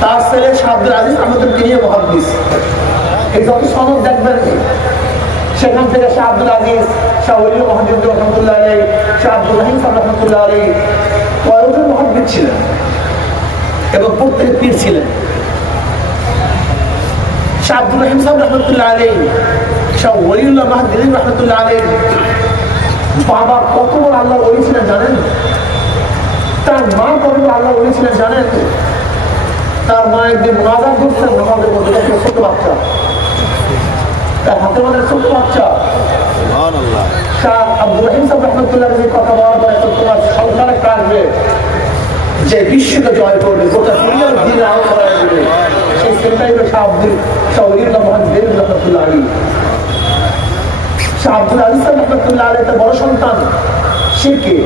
তার ছেলে শাহ আব্দুল আজিজ আহমদুল তিনি মহাদ্দিস এই যত সনদ দেখবেন, সেখান থেকে শাহ আব্দুল আজিজ শাহ ওলিল মহাদ্দিস রহমতুল্লাহ আলী শাহ আব্দুল রহিম সাহেব রহমতুল্লাহ আলী কয়েকজন মহাদ্দিস ছিলেন এবং প্রত্যেক পীর ছিলেন। শাহ আব্দুল রহিম সাহেব রহমতুল্লাহ আলী শাহ ওলিউল্লাহ মাহদিন রহমতুল্লাহ আলী বাবা কত বড় আল্লাহ ওলি ছিলেন জানেন? তার মা কত বড় আল্লাহ ওলি ছিলেন জানেন? তার মা একদিন মাজার করছেন নামাজের মধ্যে দেখল ছোট বাচ্চা। তার হাতে মাঝে ছোট বাচ্চা। আব্দুল রহিম সাহেব রহমতুল্লাহ কথা বলার পরে তোমার সন্তানে কাটবে যে বিশ্বকে জয় করবে গোটা দুনিয়ার দিন আহত করা যাবে। সেই ছেলেটাই হলো শাহ আব্দুল শাহ ওলিউল্লাহ মোহাম্মদ রহমতুল্লাহ আলী শাহ আব্দুল আজিজ সাহেব রহমতুল্লাহ আলী তার বড় সন্তান। সে কে?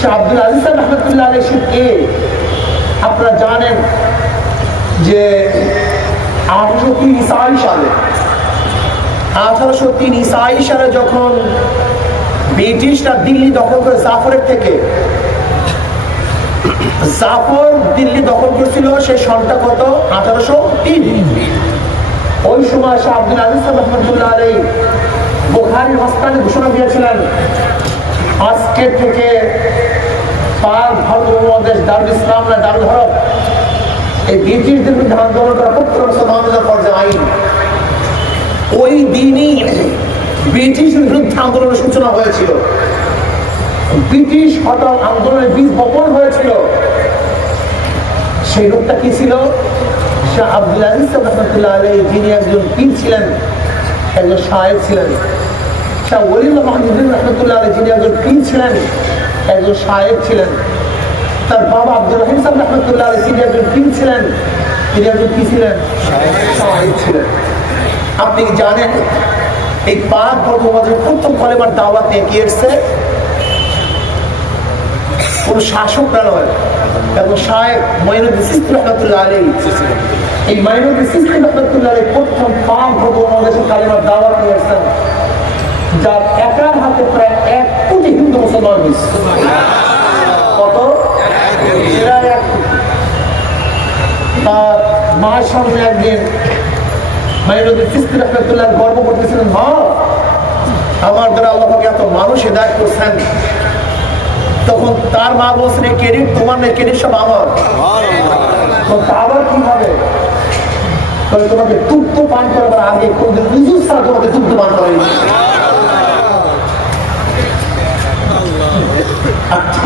শাহ আব্দুল আজিজ সাহেব রহমতুল্লাহ আলী সে কে? আপনারা জানেন যে আঠারোশো তিন ইসাই সালে, আঠারোশো তিন ইসাই সালে যখন ব্রিটিশরা দিল্লি দখল করে জাফরের থেকে, জাফর দিল্লি দখল করছিল সেই সনটা কত? আঠারোশো তিন। ওই সময় শাহ আব্দুল আজিজ রহমতুল্লাহ আলী বোখারির হস্তানে ঘোষণা দিয়েছিলেন, আজকে থেকে ইসলাম না দারুল হরব এই ব্রিটিশদের বিরুদ্ধে আন্দোলন করা প্রত্যেক মুসলমানদের ওই দিনই ব্রিটিশের বিরুদ্ধে আন্দোলনের সূচনা হয়েছিল। ব্রিটিশ হঠাৎ আন্দোলনের বীজ বপন হয়েছিল। সেই লোকটা কি ছিল? শাহ আব্দুল আজিজ সাহেব রহমতুল্লাহ আলী যিনি একজন একজন শায়ের ছিলেন। শাহ ওলিউল্লাহ মাহমুদ্দিন রহমতুল্লাহ আলী যিনি একজন পীর ছিলেন। একজন শায়ের ছিলেন। তার বাবা আব্দুল রহিম সাহেব রহমতুল্লাহ তিনি একজন পীর ছিলেন। তিনি একজন কি ছিলেন? শায়ের ছিলেন। আপনি কি জানেন এই পাক বর্তমানের প্রথম কলেমার দাওয়াত কি এসছে? কোন শাসকরা নয় এবং শায়েক মঈনুদ্দিন সিস্তি রহমতুল্লাহ আলী এই মঈনুদ্দিন সিস্তি রহমতুল্লাহ আলী প্রথম পাক কালেমার দাওয়াত নিয়ে এসছেন। যার একার হাতে প্রায় এক কোটি হিন্দু মুসলমান হয়েছে কত? তার মায়ের সামনে একদিন গর্ব করতেছিলেন, মা, আমার দ্বারা আল্লাহকে এত মানুষ করছেন। তখন তার মা বলছেন এই তোমার নেই ক্রেডিট সব আমার। তো কি হবে তোমাকে দুগ্ধ পান করবার আগে কোনদিন নিজু ছাড়া তোমাকে দুগ্ধ পান করাই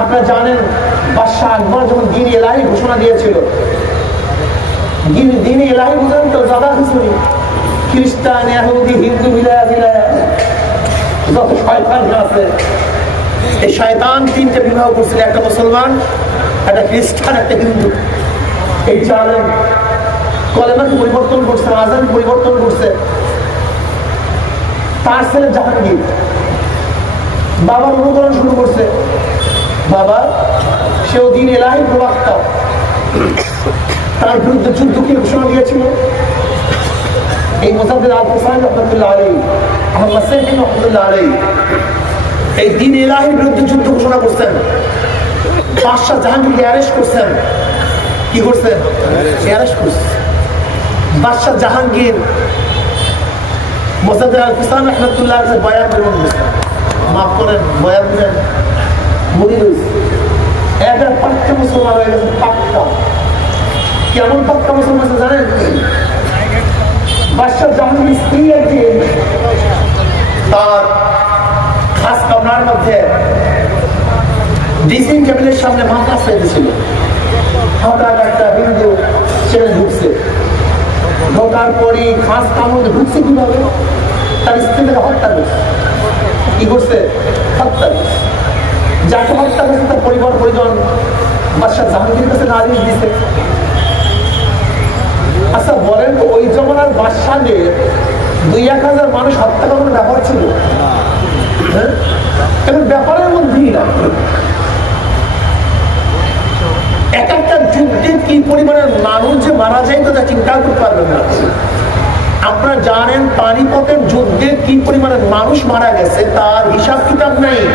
আপনারা জানেন, বাদশাহ আকবর যখন দিন এলাহি ঘোষণা দিয়েছিল, দিন এলাহি বুঝেন তো, জাদা খিচুড়ি খ্রিস্টান, ইহুদি, হিন্দু মিলায়া মিলায়া যত শয়তান আছে, এই শয়তান তিনটে বিবাহ করছিল, একটা মুসলমান, একটা খ্রিস্টান, একটা হিন্দু। এই চার কলেমাকে পরিবর্তন করছে আজান পরিবর্তন করছে। তার ছেলে জাহাঙ্গীর। বাবার অনুকরণ শুরু করছে। বাবা, সেও দিন এলাহি প্রবক্তা। তার বিরুদ্ধে যুদ্ধ কি ঘোষণা দিয়েছিল? এই মোসাদ্দিন আল হুসাইন রহমতুল্লাহ আলী আহমদ সেদিন রহমতুল্লাহ আলী এই দিন এলাহির বিরুদ্ধে যুদ্ধ ঘোষণা করছেন। বাদশাহ জাহাঙ্গীরকে অ্যারেস্ট করছেন। কি করছেন অ্যারেস্ট করছেন বাদশাহ জাহাঙ্গীর মোসাদ্দিন আল হুসাইন রহমতুল্লাহ বয়ান গ্রহণ করছেন মাফ করেন, বয়ান দিলেন মরি রয়েছে একটা পাক্কা মুসলমান হয়ে গেছে, পাক্কা। কেমন পাক্কা মুসলমান জানেন? বাদশাহ জাহাঙ্গীর স্ত্রী একদিন তার খাস কামরার মধ্যে ড্রেসিং টেবিলের সামনে মাথা ফেলেছিল হঠাৎ একটা হিন্দু ছেলে ঢুকছে। ঢোকার পরই খাস কামড়ে ঢুকছে কীভাবে? তার স্ত্রীকে হত্যা করছে। কি করছে? হত্যা করছে। পরিবার পরিজন বাদশাহ জাহাঙ্গীর কাছে নালিশ দিছে আচ্ছা বলেন তো, ওই জমানার বাদশাহের দুই এক হাজার মানুষ হত্যা করার ব্যাপার ছিল। হ্যাঁ? ব্যাপারের মধ্যেই না। এক একটা যুদ্ধে কি পরিমাণের মানুষ যে মারা যায় তা চিন্তা করতে পারবেন না। আপনারা জানেন, পানিপথের যুদ্ধে কি পরিমাণের মানুষ মারা গেছে, তার হিসাব কিতাব নেই।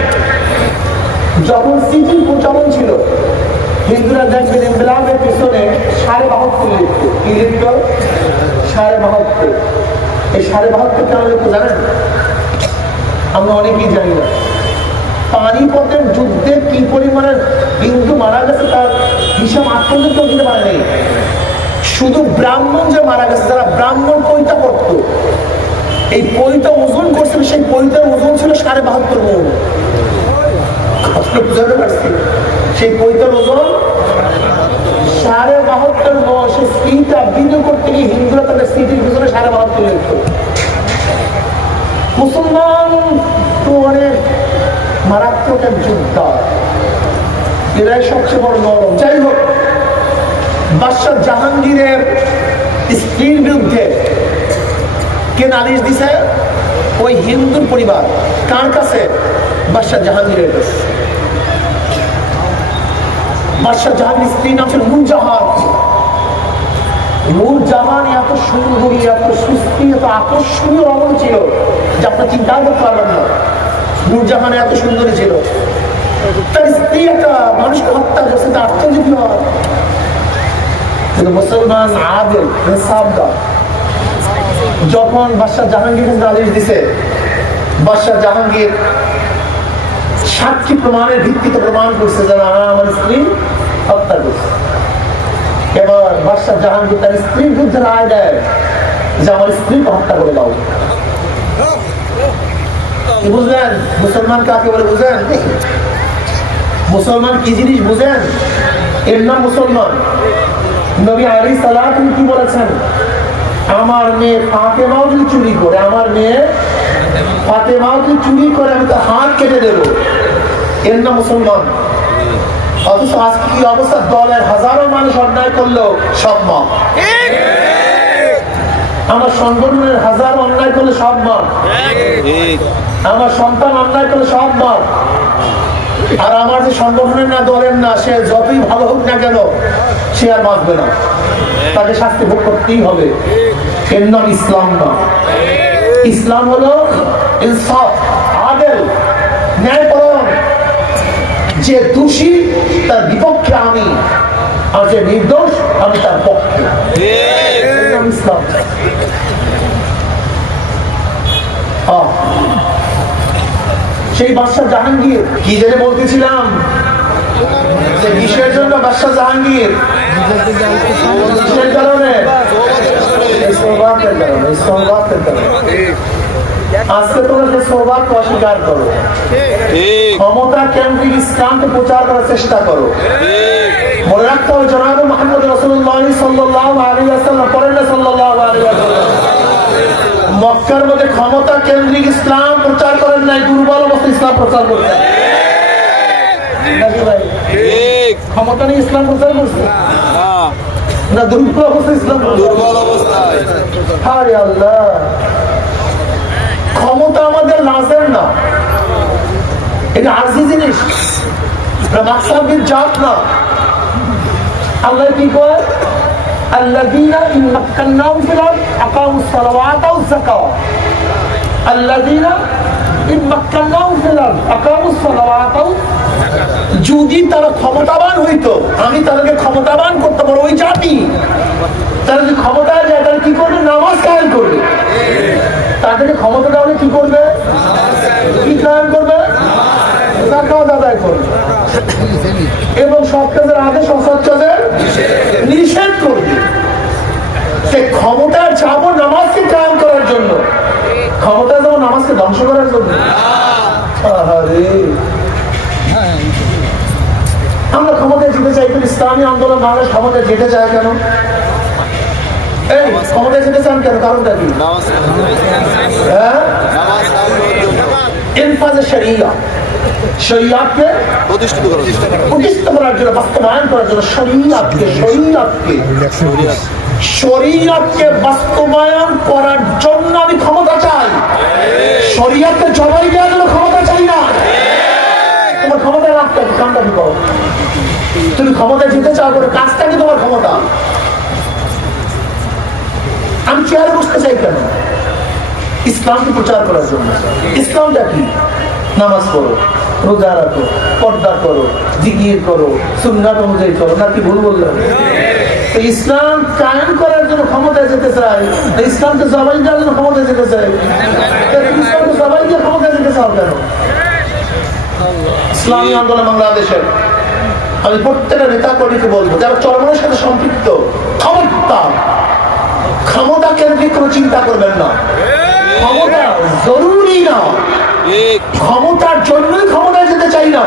যখন সিটি প্রচলন ছিল, হিন্দুরা দেখবেন ইনকলাবের পিছনে সাড়ে বাহাত্তর লিখত। কি লিখত? সাড়ে বাহাত্তর। এই সাড়ে বাহাত্তর কেন লিখতো জানেন? আমরা অনেকেই জানি না। পানিপথের যুদ্ধে কি পরিমাণের হিন্দু মারা গেছে তার হিসাব আজ পর্যন্ত দিতে পারে নাই। শুধু ব্রাহ্মণ যে মারা গেছে, যারা ব্রাহ্মণ পৈতা পড়ত এই পৈতা ওজন করছিল, সেই পৈতার ওজন ছিল সাড়ে বাহাত্তর মন আপনি বুঝাতে পারছি সেই পৈতার ওজন সাড়ে বাহাত্তর মন সে স্ত্রীটা বিনিয়োগ করতে গিয়ে হিন্দুরা তাদের স্ত্রীটির পিছনে সাড়ে বাহাত্তর লিখত মুসলমান তো অনেক মারাত্মক এক যোদ্ধা। এরাই সবচেয়ে বড় নরম। যাই হোক, বাদশাহ জাহাঙ্গীরের স্ত্রীর বিরুদ্ধে কে নালিশ দিছে? ওই হিন্দুর পরিবার। কার কাছে? বাদশাহ জাহাঙ্গীরের কাছে। মুসলমান সাবধান। যখন বাদশাহ জাহাঙ্গীর নালিশ দিছে বাদশাহ জাহাঙ্গীর সাক্ষী প্রমাণের ভিত্তিতে প্রমাণ করছে যে না, আমার স্ত্রী হত্যা করছে। এবার বাদশাহ জাহাঙ্গীর তার স্ত্রীর বিরুদ্ধে রায় দেয় যে আমার স্ত্রীকে হত্যা করে দাও। বুঝলেন? মুসলমান কাকে বলে বুঝেন মুসলমান কি জিনিস বুঝেন? এর নাম মুসলমান। নবী আলী সালাহ তিনি কি বলেছেন? আমার মেয়ে ফাতেমাও যদি চুরি করে, আমার মেয়ে ফাতেমাও যদি চুরি করে, আমি তো হাত কেটে দেব। এর নাম মুসলমান। অথচ আজকে কি অবস্থা? দলের হাজারো মানুষ অন্যায় করল সব মত আমার সংগঠনের হাজার অন্যায় করলে সব মত আমার সন্তান অন্যায় করলে সব মত আর আমার যে সংগঠনের না দলের না, সে যতই ভালো হোক না কেন, সে আর বাঁচবে না। তাকে শাস্তি ভোগ করতেই হবে। এর নাম ইসলাম না। ইসলাম হলো ইনসাফ, আদেল ন্যায়পরণ যে দোষী, তার বিপক্ষে আমি আর যে নির্দোষ, আমি তার পক্ষে। সেই বাদশাহ জাহাঙ্গীর, কি জেনে বলতেছিলাম? যে জন্য জাহাঙ্গীর? কারণে। আজকে তোমরা যে সৌভাগ্য অস্বীকার করো। ক্ষমতা কেন্দ্রিক ইসলামকে প্রচার করার চেষ্টা করো। মনে রাখতে হবে জনাব মোহাম্মদ রসুল্লাহ সাল্লাহ আলী আসাল্লাম পড়েন না সাল্লাহ আলী মক্কার মধ্যে ক্ষমতা কেন্দ্রিক ইসলাম প্রচার করেন নাই দুর্বল অবস্থা ইসলাম প্রচার করতেন ক্ষমতা নিয়ে ইসলাম প্রচার করছে? না। দুর্বল অবস্থা ইসলাম দুর্বল হায় আল্লাহ। ক্ষমতা আমাদের লাজের না এটা আর্জি জিনিস এটা মাকসাদের জাত না আল্লাহ কি কয় الذين إن مكناهم في الأرض أقاموا الصلوات والزكاة الذين إن مكناهم في الأرض أقاموا الصلوات যদি তারা ক্ষমতাবান হইতো আমি তাদেরকে ক্ষমতাবান করতে পারবো ওই জাতি তারা যদি ক্ষমতায় যায় তাহলে কি করবে নামাজ কায়েম করবে তাদেরকে ক্ষমতাটা হলে কি করবে? কি কায়ন করবে? জাকাত দাদাই করবে। এবং সব কাজের আদেশ অসৎ নিষেধ করবে। সে ক্ষমতার চাপ নামাজকে কায়ন করার জন্য। ক্ষমতা যাব নামাজকে ধ্বংস করার জন্য। আমরা ক্ষমতায় যেতে চাই, কিন্তু ইসলামী আন্দোলন মানুষ ক্ষমতায় যেতে চায় কেন? এই ক্ষমতায় যেতে চান কেন? কারণটা কি? নামাজ হ্যাঁ? নামাজ ইনফাজে শরিয়া শরিয়াতকে প্রতিষ্ঠিত করার প্রতিষ্ঠিত করার জন্য বাস্তবায়ন করার জন্য শরিয়াতকে শরিয়াতকে শরিয়াতকে বাস্তবায়ন করার জন্য আমি ক্ষমতা চাই। শরিয়াতকে জবাই দেওয়ার জন্য ক্ষমতা চাই না। তোমার ক্ষমতা রাখতে হবে কামটা কি করো তুমি ক্ষমতা যেতে চাও করে কাজটা কি তোমার ক্ষমতা? আমি চেয়ারে বসতে চাই কেন? ইসলামকে প্রচার করার জন্য। ইসলামটা কি? নামাজ পড়ো, রোজা রাখো, পর্দা করো, জিকির করো, সুন্নাত অনুযায়ী করো নাকি ভুল বললাম? ইসলাম কায়েম করার জন্য ক্ষমতায় যেতে চাই ইসলামকে জবাই দেওয়ার জন্য ক্ষমতায় যেতে চাই ইসলামকে জবাই দিয়ে ক্ষমতায় যেতে চাও কেন? ইসলামী আন্দোলন বাংলাদেশের। আমি প্রত্যেকটা নেতা কর্মীকে বলব, যারা চরমের সাথে সম্পৃক্ত ক্ষমতা ক্ষমতা কেন্দ্রিক কোনো চিন্তা করবেন না? ক্ষমতা জরুরি না। ক্ষমতার জন্যই ক্ষমতায় যেতে চাই না।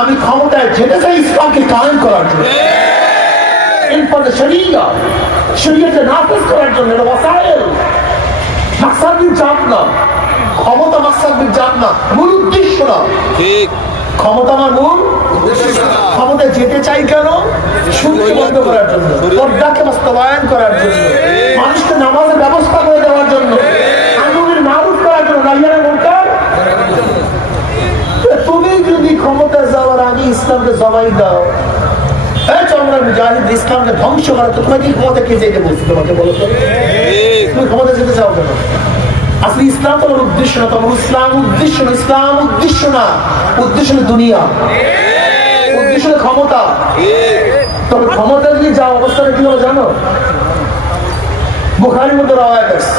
আমি ক্ষমতায় যেতে চাই ইসলামকে কায়েম করার জন্য। এরপরে শরিয়া শরিয়াকে নাফিজ করার জন্য এটা ওয়াসাইল। মাকসাদ বিন ক্ষমতা মাকসাদ বিন জাত না মূল উদ্দেশ্য না। ঠিক। ক্ষমতা আমার মূল? ক্ষমতায় যেতে চাই কেন? সুরকে বন্ধ করার জন্য পর্দাকে বাস্তবায়ন করার জন্য মানুষকে নামাজের ব্যবস্থা করে দেওয়ার জন্য আন্দোলনের মারুফ করার জন্য নাইয়ারা মুনকার তুমি যদি ক্ষমতা যাওয়ার আগে ইসলামকে জবাই দাও ইসলামকে ধ্বংস করা তো তোমাকে ক্ষমতা কে যেতে বলছি? তোমাকে বলো তো। তুমি ক্ষমতা যেতে চাও কেন? আসলে ইসলাম তোমার উদ্দেশ্য না তোমার ইসলাম উদ্দেশ্য না, ইসলাম উদ্দেশ্য না। উদ্দেশ্য হলো দুনিয়া। উদ্দেশ্য হলো ক্ষমতা। তবে ক্ষমতা যদি যাও অবস্থাটা কি হবে জানো? বুখারির মধ্যে রাওয়ায়াত আছে।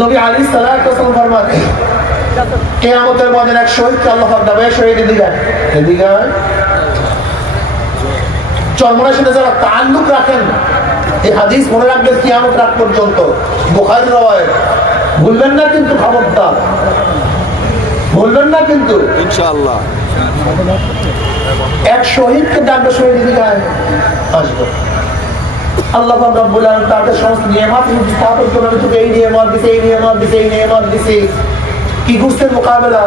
নবী আলী এক শহীদকে আল্লাহ দাবে শহীদ সাথে যারা তাল্লুক রাখেন এই হাদিস মনে রাখবেন কিয়ামত রাত পর্যন্ত। বুখারি রয় ভুলবেন না কিন্তু খবরদার। ভুলবেন না কিন্তু। ইনশাআল্লাহ। এক শহীদকে ডাকবে শহীদ এদিকে আয়, আসবে। আল্লাহ রব্বুল তাদের সমস্ত নিয়ামত স্থাপন করে আমি তোকে এই নিয়ামত দিছে এই নিয়ামত দিছে এই নিয়ামত দিছে। কি করছেন মোকাবেলা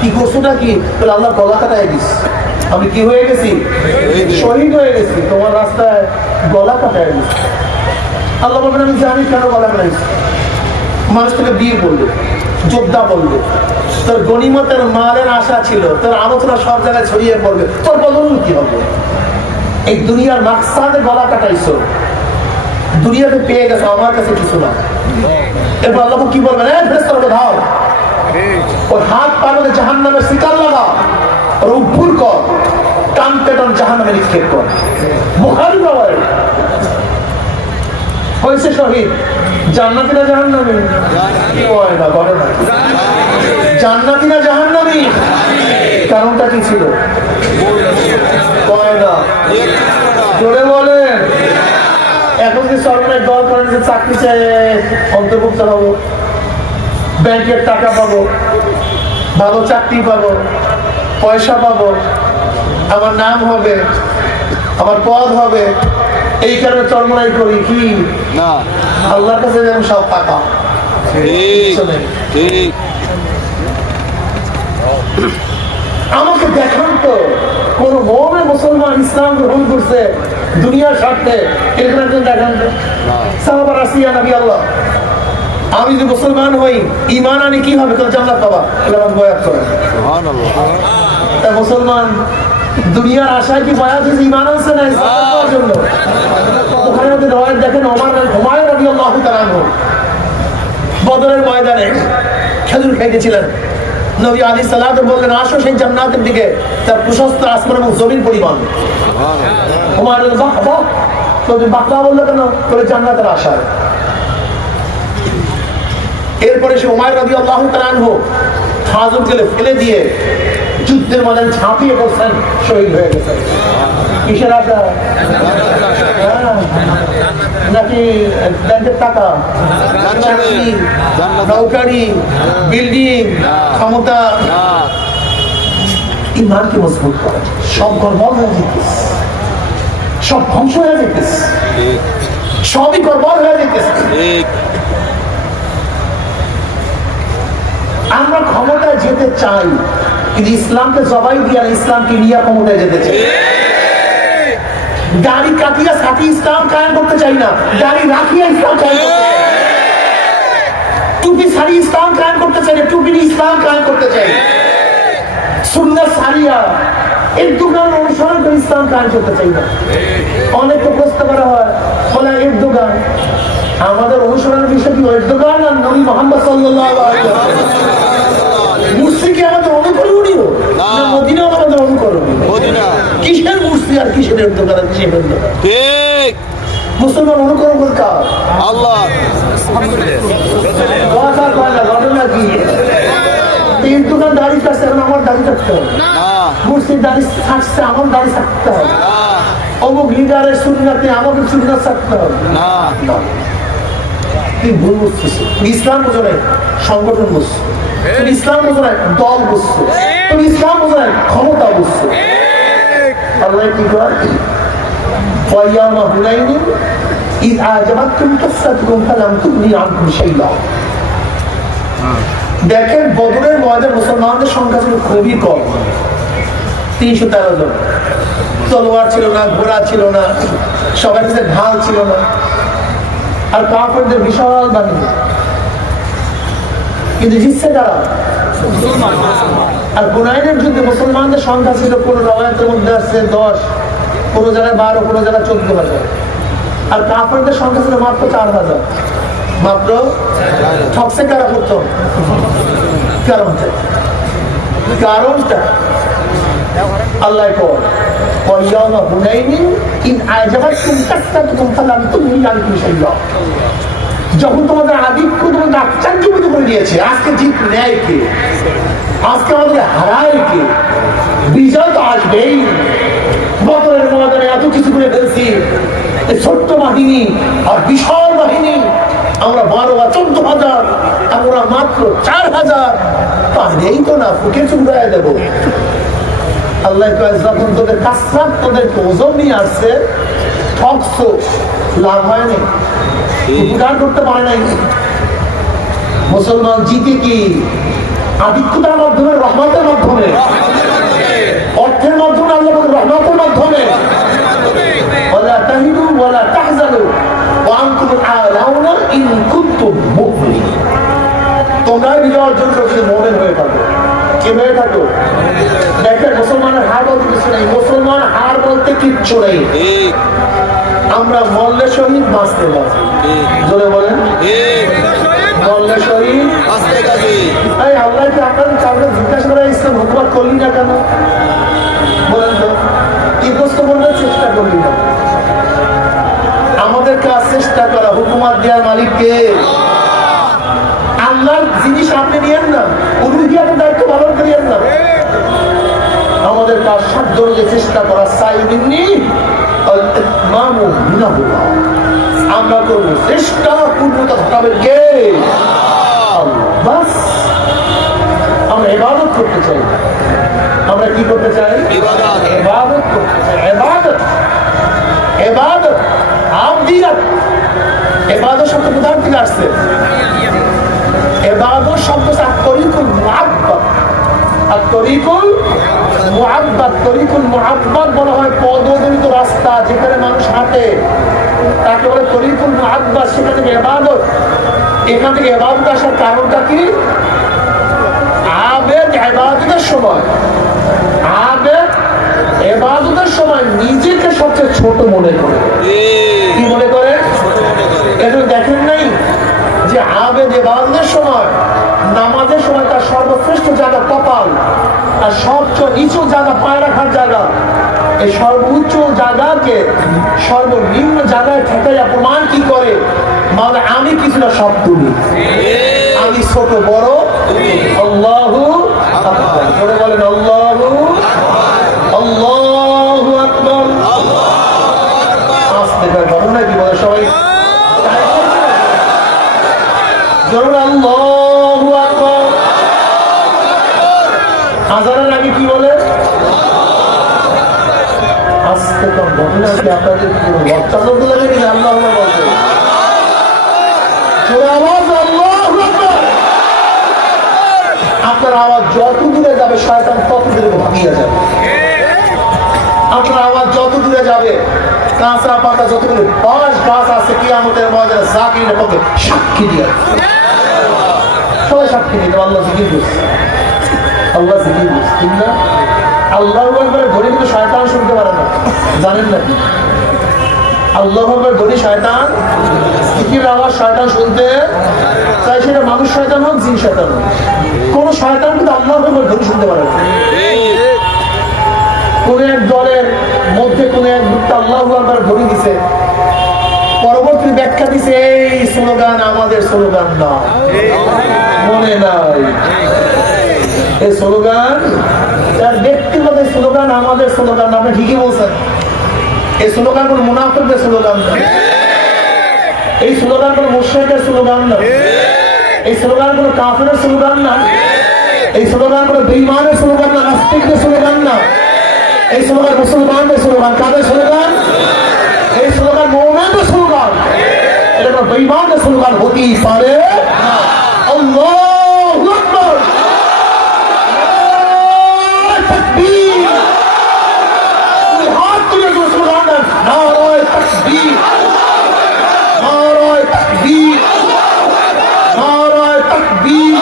কি করছ না কি আল্লাহ গলা কাটায় দিস আমি কি হয়ে গেছি? শহীদ হয়ে গেছি। তোমার রাস্তায় গলা কাটায় দিস আল্লাহ বলবেন, আমি জানি কেন গলা কাটাইছি। মানুষ থেকে বিয়ে করল যোদ্ধা বলবে তোর গণিমতের মালের আশা ছিল, তোর আলোচনা সব জায়গায় ছড়িয়ে পড়বে। তোর বলুন কি হবে? এই দুনিয়ার মাকসাদে গলা কাটাইছো। দুনিয়াতে পেয়ে গেছো, আমার কাছে কিছু না। এরপর আল্লাহ কি বলবেন হ্যাঁ ধাও। ওর হাত পাগলে জাহান নামের শিকার লাগা ওর উপুর কর, টানতে টান নিক্ষেপ কর। বুখারি বাবায় হয়েছে শহীদ। না না জাহান কারণটা কি ছিল? বলেন। এখন যে চাকরি চাই, অন্তর্ভুক্ত হব। ব্যাংকের টাকা পাবো। ভালো চাকরি পাবো। পয়সা পাবো আমার নাম হবে আমার পদ হবে এই কারণে চর্মনাই করি কি? না। আল্লাহর কাছে যেন সব টাকা ঠিক ঠিক। আমাকে দেখান তো কোন মৌমে মুসলমান ইসলাম গ্রহণ করছে দুনিয়ার স্বার্থে এরকম একজন দেখান তো। সাহাবার আসিয়া নবী আল্লাহ। আমি যদি মুসলমান হই ইমান আনি কি হবে তোর জান্নাত পাবা। এটা আমার বয়াত করে মুসলমান দুনিয়ার আশায় কি হয়েছে ইমান আছে না জন্য? ওখানে যদি রয়ের দেখেন হুমায়ুন রবি আল্লাহ বদরের ময়দানে খেজুর খাইতেছিলেন নবী আলী সালাদ বললেন আসো সেই জান্নাতের দিকে। তার প্রশস্ত আসমান এবং জমিন পরিমাণ। হুমায়ুন বাহ বাক্কা বলল কেন? বলে জান্নাতের আশায়। এরপরে সে উমায় রবি আল্লাহ তালানহ হাজুর গেলে ফেলে দিয়ে যুদ্ধের ময়দানে ঝাঁপিয়ে পড়ছেন শহীদ হয়ে গেছেন। কিসের আশা? হ্যাঁ। নাকি ব্যাংকের টাকা? নৌকারি বিল্ডিং ক্ষমতা। ইমানকে মজবুত করে। সব গর্বল হয়ে যেতেছে সব ধ্বংস হয়ে যেতেছে সবই গর্বল হয়ে যেতেছে আমরা ক্ষমতায় যেতে চাই। কিন্তু ইসলামকে জবাই দিয়ে আর ইসলামকে নিয়ে ক্ষমতায় যেতে চাই। গাড়ি কাটিয়া সাথে ইসলাম কায়েম করতে চাই না। গাড়ি রাখিয়া ইসলাম কায়েম করতে। টুপি সারি ইসলাম কায়েম করতে চাই না, টুপি ইসলাম কায়েম করতে চাই। সুন্দর সারিয়া এর দোকান অনুসরণ করে ইসলাম কায়েম করতে চাই না। অনেক তো প্রশ্ন করা হয়, বলে এর দোকান। আমাদের অনুসরণের বিষয় কি এর দোকান আর নবী মোহাম্মদ সাল্লাল্লাহু আর ঠিক। মুসলমান অনুকরণ করে কার আল্লাহ কথা কয় না ঘটনা কি? এই দোকান এখন আমার দাড়ি কাটতে হবে। থাকছে আমার দাড়ি থাকতে হবে। অমুক লিডারের সুন্নাতে আমাকে সুন্নাত থাকতে হবে। না। না। তুই ভুল বুঝছিস। ইসলাম বোঝো সংগঠন বুঝছ। তুমি ইসলাম বোঝো দল বুঝছ। তুমি ইসলাম বোঝো ক্ষমতা বুঝছ। আল্লাহ কি করে وأيام هنين إذ أعجبتكم كثرتكم فلم تغني عنكم شيئا দেখেন বদরের ময়দান মুসলমানদের সংখ্যা ছিল খুবই কম তিনশো তেরো জন তলোয়ার ছিল না ঘোড়া ছিল না সবার কাছে ঢাল ছিল না আর কাপড়দের বিশাল বাহিনী কিন্তু জিতছে তারা আর হুনাইনের যুদ্ধে মুসলমানদের সংখ্যা ছিল কোন রবায়তের মধ্যে আসছে দশ কোনো জায়গায় বারো কোনো জায়গায় চোদ্দ হাজার আর কাপড়দের সংখ্যা ছিল মাত্র চার হাজার মাত্র ঠকসে কারা করতো কারণটা কারণটা আল্লাহ কর ويوم هنين إذ أعجبتكم كثرتكم فلم تغن عنكم شيئا যখন তোমাদের আধিক্য তোমাদের আশ্চর্যবিত করে দিয়েছে, আজকে জিত নেয় কে? আজকে আমাদের হারায় কে? বিজয় তো আসবেই। বদরের ময়দানে এত কিছু করে ফেলছি। ছোট্ট বাহিনী আর বিশাল বাহিনী, আমরা বারো বা চোদ্দ হাজার, আমরা মাত্র চার হাজার। পারবেই তো না, ফুকে চুমড়ায় দেবো। আল্লাহ যখন তোদের কাসরাত তোদের ওজন নিয়ে আসছে। ঠকস লাভায়নে উদ্ধার করতে পারে নাই। মুসলমান জিতে কি? আদিত্যতার মাধ্যমে রহমতের মাধ্যমে? অর্থের মাধ্যমে আল্লাহ রহমতের মাধ্যমে? ওলা তাহিনু ওলা তাহজানু। ওয়ান্তুম আলাউনা ইন কুনতুম মুমিনিন। তোমরা বিজয় অর্জন করতে মনে হয়ে থাকো। কে হয়ে থাকো? দেখেন মুসলমানের হার বলতে কিছু নেই। মুসলমান হার বলতে কিচ্ছু নেই। আমরা মল্লে শহীদ বাঁচতে বাঁচি জোরে বলেন। মল্লে শহীদ এই আল্লাহ কি কাউকে জিজ্ঞাসা করে ইসলাম হুকুমাত করলি না কেন? বলেন তো কি প্রশ্ন চেষ্টা করলি না? আমাদের কাজ চেষ্টা করা হুকুমাত দেওয়ার মালিক কে? আল্লাহর জিনিস আপনি নিয়েন না দায়িত্ব পালন করিয়েন না। আমাদের কাজ সাধ্য চেষ্টা করা মিনাহুল্লাহ আমরা করব চেষ্টা পূর্ণতা ঘটাবেন কে বাস। আমরা এবাদত করতে চাই। আমরা কি করতে চাই? ইবাদত। এবাদত করতে চাই। এবাদত এবাদত আবদিয়াত এবাদত শব্দ কোথার থেকে আসছে? এবাদত শব্দ আত্তরিকুল মুআব্বাদ। মুআব্বাদ, তরিকুল মুআব্বাদ বলা হয় পদদলিত রাস্তা যেখানে মানুষ হাঁটে। তাকে বলে তরিকুল মুআব্বাদ, সেখান এবাদত। এখান থেকে এবাদত আসার কারণটা কি? আবেদ এবাদতের সময়। আবেদ এবাদতের সময় নিজেকে সবচেয়ে ছোট মনে করে। কি মনে করে? এটা দেখেন নাই যে আবেদ এবাদতের সময়, নামাজের সময় তার সর্বশ্রেষ্ঠ জায়গা কপাল। আর সবচেয়ে নিচু জায়গা পায়ে রাখার জায়গা। এই সর্বোচ্চ জায়গাকে সর্বনিম্ন জায়গায় ঠেকাইয়া প্রমাণ কি করে? মানে আমি কিছুটা সব তুলি আমি ছোট, বড়। আল্লাহু করে বলেন, আল্লাহু কাঁচরা পাতা যতগুলো বাঁশ গাছ আছে কি আমাদের মজার জাকির পক্ষে সাক্ষী দিয়ে। সবাই সাক্ষী আল্লাহ জিকির আল্লাহ জিকির করছে ঠিক না? আল্লাহ কিন্তু শয়তান শুনতে পারে না। জানেন না আল্লাহ একবার ধরে শয়তান, জিকির আওয়াজ শয়তান শুনতে চাই সেটা মানুষ শয়তান হোক, জিন শয়তান হোক। কোন শয়তান কিন্তু আল্লাহ একবার ধরে শুনতে পারে না। কোন এক দলের মধ্যে কোন এক ব্যক্তি আল্লাহ আকবার ধরে দিছে। পরবর্তী ব্যাখ্যা দিছে, এই স্লোগান আমাদের স্লোগান না। মনে নাই। এই স্লোগান, তার ব্যক্তিগত স্লোগান আমাদের স্লোগান আপনি ঠিকই বলছেন। এই স্লোগান কোন মুনাফিকদের স্লোগান না। এই স্লোগান কোন মুশ্রিকের স্লোগান না। এই স্লোগান কোন কাফেরের স্লোগান না। এই স্লোগান কোন বেঈমানের স্লোগান না, নাস্তিকদের স্লোগান না। এই স্লোগান মুসলমানদের স্লোগান, কাদের স্লোগান? এই স্লোগান মৌলানদের স্লোগান। এটা কোনো বেঈমানদের স্লোগান হতেই পারে না। আল্লাহু আকবার নারায়ে তাকবীর তুমি হাত তুলে কোনো স্লোগান দেন নারায়ে তাকবীর নারায়ে তাকবীর নারায়ে তাকবীর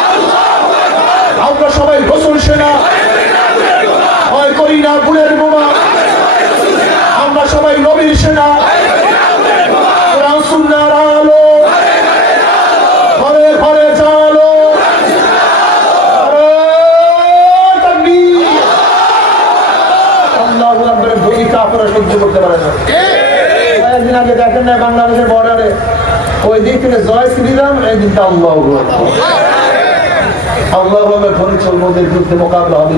আমরা সবাই রসুল সেনা ভয় করি না গুলের বোমা আমরা সবাই নবীর সেনা কোরআন সুন্নাহর আলো ঘরে ঘরে জালো নারায়ে তাকবীর। আল্লাহু আকবারের ধ্বনি কাফেররা সহ্য করতে পারে না কয়েকদিন আগে দেখেন না বাংলাদেশের বর্ডারে থেকে জয় শ্রীরাম এই দিকটা আল্লাহ আল্লাহ ধ্বনি চলবদের বিরুদ্ধে মোকাবিলা হবে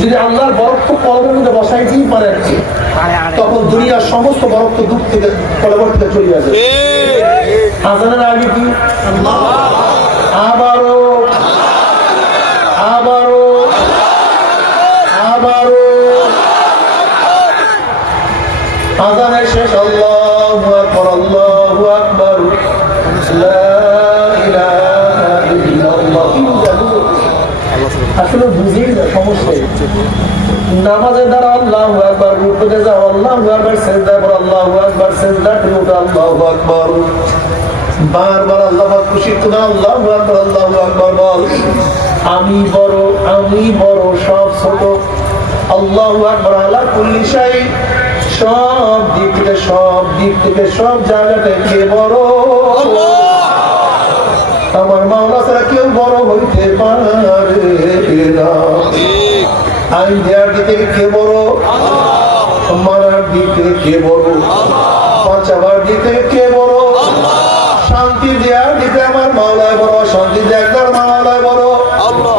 যদি আল্লাহর বরফ কলমের মধ্যে বসাইতেই পারেন তখন দুনিয়ার সমস্ত বরফ দূর থেকে থেকে চলে যাবে। আজানের আগে কি? আবারও আবারও আবারও আজানের শেষ নামাজের দ্বারা আল্লাহ একবার রুকুতে যাও, আল্লাহ সেজদা করো আল্লাহ রুকুতে আল্লাহ একবার বারবার আল্লাহ খুশি আল্লাহ একবার আল্লাহ একবার বল। আমি বড় আমি বড়, সব ছোট। আল্লাহ একবার আল্লাহ কুল্লি শাই। সব দিক থেকে, সব দিক থেকে, সব জায়গা থেকে বড়? আমার মাওলা ছাড়া কেউ বড় হইতে পারে না। আইন দেওয়ার দিকে কে বড়? মারার দিকে কে বড়? বাঁচাবার দিকে কে বড়? শান্তি দেওয়ার দিকে আমার মাওলায় বড় শান্তি দেওয়ার মাওলায় বড়। আল্লাহ।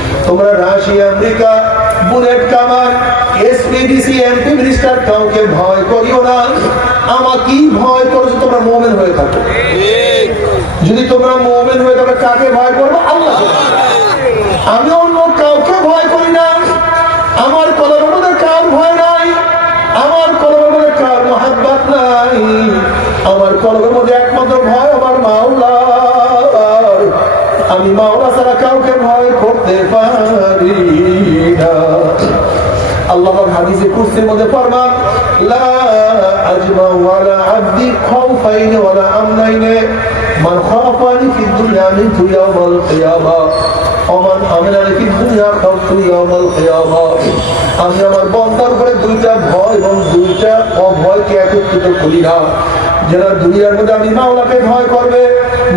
তোমরা রাশিয়া আমেরিকা, বুলেট কামান এসপিডিসি এমপি মিনিস্টার কাউকে ভয় করিও না। আমাকেই ভয় করেছ তোমরা মোমেন হয়ে থাকো। যদি তোমরা মোমেন হয়ে তবে কাকে ভয় করব? আল্লাহ। আমি অন্য কাউকে ভয় করি না। আমার কলমের কার ভয় নাই। আমার কলমের কার মহাব্বাত নাই। আমার কলমের মধ্যে একমাত্র ভয় আমার মাওলা। আমি মাওলা ছাড়া কাউকে ভয় করতে পারি না। আল্লাহ হাদিসে কুরসির মধ্যে ফরমান, লা আজমা ওয়ালা আবদি খাউফাইন ওয়ালা আমনাইন, মান খাফানি ফি দুনিয়া মিন ইয়াউমাল কিয়ামা। অমান আমিন আলাইকি দুনিয়া খাওয়াতু ইয়াউমাল কিয়ামা। আমি আমার বন্দার উপরে দুইটা ভয় এবং দুইটা অভয়কে একত্রিত করি না। যারা দুনিয়ার মধ্যে আমি মাওলাকে ভয় করবে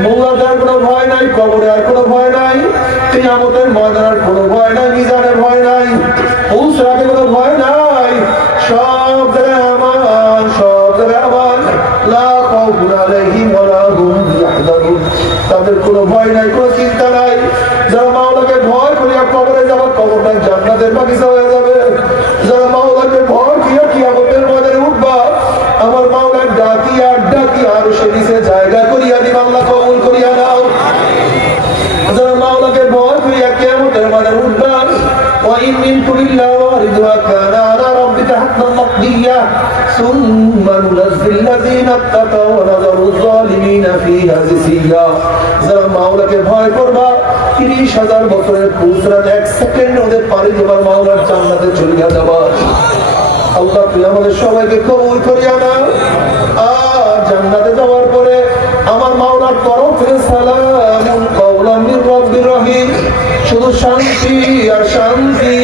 মৌলাদার কোনো ভয় নাই, কবরে আর কোনো ভয় নাই, কিয়ামতের ময়দানের কোনো ভয় নাই, মিজানের ভয় নাই উসরাতে কোনো ভয় মাওলাকে ভয় করবা। তিরিশ হাজার বছরের পুসরাত এক সেকেন্ড ওদের পারি দেবার মাওলার জান্নাতে চলিয়া যাবা। আল্লাহ তুই আমাদের সবাইকে কবুল করিয়া না আর জান্নাতে যাওয়ার পরে আমার মাওলার তরফ থেকে কওলাম মির রব্বির রহিম। শুধু শান্তি আর শান্তি।